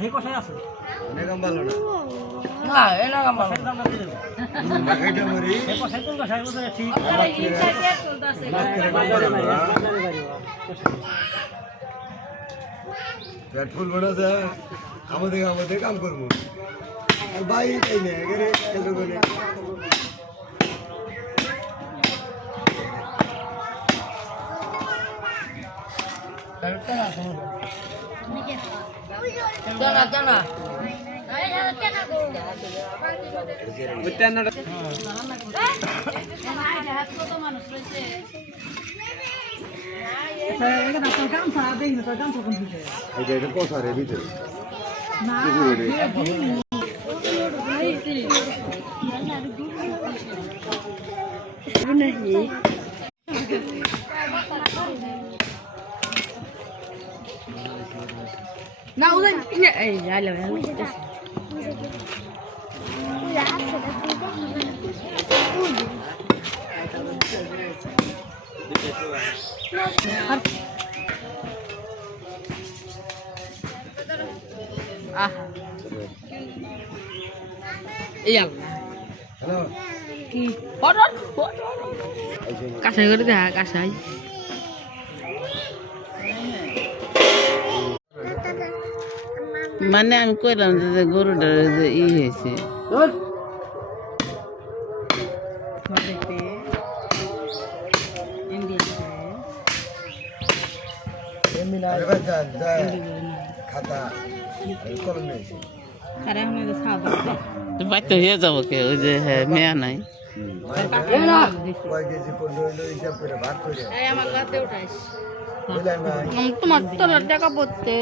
এই কষাই আছে এরকম ভালো না না এনা কাম ভালো কষাই দাম না দিলে এটা মরি এই কষাই কোন কষাই বলতে ঠিক পেট ফুল বানাছে আমাদের কাম করবো আর ভাই তাই না এখানে এলো করে জানা জানা এটা কথা রে ভিতরে না উদয় এই যাইলো হ্যালো কি কাঁসাই করে দেখা কাঁসাই মানে আমি কইলাম যে গরুটার যে ই হয়েছে খাতা কলম নিয়েছি বাচ্চা হয়ে যাবো কে ওই যে হ্যাঁ মেয়া নাই কয় কেজি পড়লো হিসাব করে ভাগ করে আমার গাতে উঠাইস বুঝলেন না তোমার তোর টাকা পড়তে